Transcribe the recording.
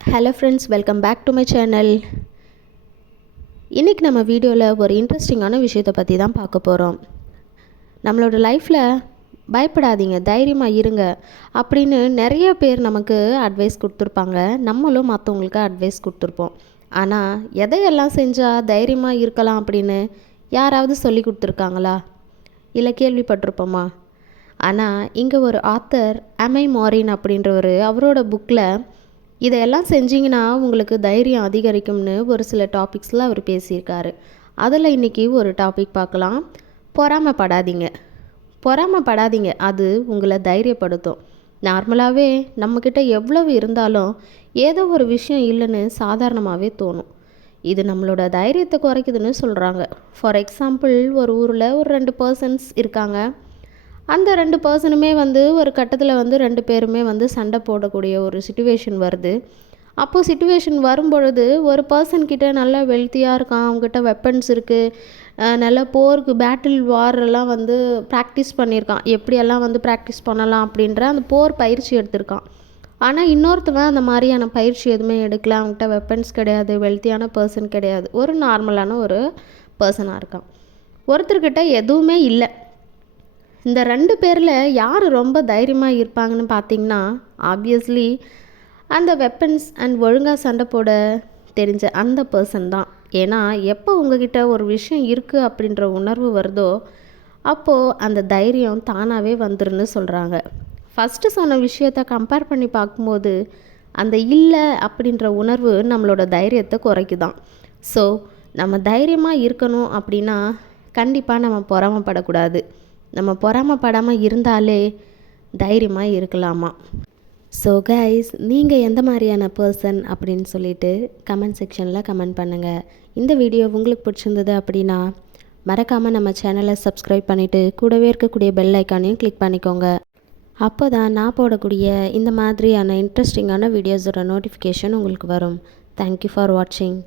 Hello friends welcome back to my channel இன்றைக்கி நம்ம வீடியோவில் ஒரு இன்ட்ரெஸ்டிங்கான விஷயத்தை பற்றி தான் பார்க்க போகிறோம் நம்மளோட லைஃப்பில் பயப்படாதீங்க தைரியமாக இருங்க அப்படின்னு நிறைய பேர் நமக்கு அட்வைஸ் கொடுத்துருப்பாங்க. நம்மளும் மற்றவங்களுக்கு அட்வைஸ் கொடுத்துருப்போம். ஆனால் எதையெல்லாம் செஞ்சால் தைரியமாக இருக்கலாம் அப்படின்னு யாராவது சொல்லி கொடுத்துருக்காங்களா? இல்லை கேள்விப்பட்டிருப்போமா? ஆனால் இங்கே ஒரு ஆத்தர் அமை மாரின் அப்படின்றவர் அவரோட புக்கில் இதையெல்லாம் செஞ்சீங்கன்னா உங்களுக்கு தைரியம் அதிகரிக்கும்னு ஒரு சில டாபிக்ஸில் அவர் பேசியிருக்காரு. அதில் இன்றைக்கி ஒரு டாபிக் பார்க்கலாம். பொறாமப்படாதீங்க. பொறாமப்படாதீங்க. அது உங்களை தைரியப்படுத்தும். நார்மலாகவே நம்மக்கிட்ட எவ்வளவு இருந்தாலும் ஏதோ ஒரு விஷயம் இல்லைன்னு சாதாரணமாகவே தோணும். இது நம்மளோட தைரியத்தை குறைக்குதுன்னு சொல்கிறாங்க ஃபார் எக்ஸாம்பிள் ஒரு ஊரில் ஒரு ரெண்டு பர்சன்ஸ் இருக்காங்க. அந்த ரெண்டு பர்சனுமே வந்து ஒரு கட்டத்தில் வந்து ரெண்டு பேருமே வந்து சண்டை போடக்கூடிய ஒரு சுச்சுவேஷன் வருது. அப்போது சுச்சுவேஷன் வரும்பொழுது ஒரு பர்சன் கிட்ட நல்லா வெல்த்தியாக இருக்கான் அவங்ககிட்ட வெப்பன்ஸ் இருக்குது நல்ல போருக்கு பேட்டில் வாரெல்லாம் வந்து ப்ராக்டிஸ் பண்ணியிருக்கான். எப்படியெல்லாம் வந்து ப்ராக்டிஸ் பண்ணலாம் அப்படின்ற அந்த போர் பயிற்சி எடுத்திருக்கான். ஆனால் இன்னொருத்தவன் அந்த மாதிரியான பயிற்சி எதுவுமே எடுக்கல. அவங்ககிட்ட வெப்பன்ஸ் கிடையாது வெல்த்தியான பர்சன் கிடையாது. ஒரு நார்மலான ஒரு பர்சனாக இருக்கான். ஒருத்தர்கிட்ட எதுவுமே இல்லை. இந்த ரெண்டு பேரில் யார் ரொம்ப தைரியமாக இருப்பாங்கன்னு பார்த்தீங்கன்னா ஆப்வியஸ்லி அந்த வெப்பன்ஸ் அண்ட் ஒழுங்காக சண்டை போட தெரிஞ்ச அந்த பர்சன் தான். ஏன்னா எப்போ உங்ககிட்ட ஒரு விஷயம் இருக்குது அப்படின்ற உணர்வு வருதோ அப்போது அந்த தைரியம் தானாகவே வந்துருன்னு சொல்கிறாங்க ஃபஸ்ட்டு சொன்ன விஷயத்த கம்பேர் பண்ணி பார்க்கும்போது அந்த இல்லை அப்படின்ற உணர்வு நம்மளோட தைரியத்தை குறைக்குதான். ஸோ நம்ம தைரியமாக இருக்கணும் அப்படின்னா கண்டிப்பாக நம்ம பொறாமப்படக்கூடாது. நம்ம பொறாமப்படாமல் இருந்தாலே தைரியமாக இருக்கலாமா? ஸோ கைஸ் நீங்கள் எந்த மாதிரியான பர்சன் அப்படின்னு சொல்லிட்டு கமெண்ட் செக்ஷனில் கமெண்ட் பண்ணுங்கள் இந்த வீடியோ உங்களுக்கு பிடிச்சிருந்தது அப்படின்னா மறக்காமல் நம்ம சேனலை சப்ஸ்கிரைப் பண்ணிவிட்டு கூடவே இருக்கக்கூடிய பெல் ஐக்கானையும் கிளிக் பண்ணிக்கோங்க. அப்போ தான் நான் போடக்கூடிய இந்த மாதிரியான இன்ட்ரெஸ்டிங்கான வீடியோஸோட நோட்டிஃபிகேஷன் உங்களுக்கு வரும். தேங்க்யூ ஃபார் வாட்சிங்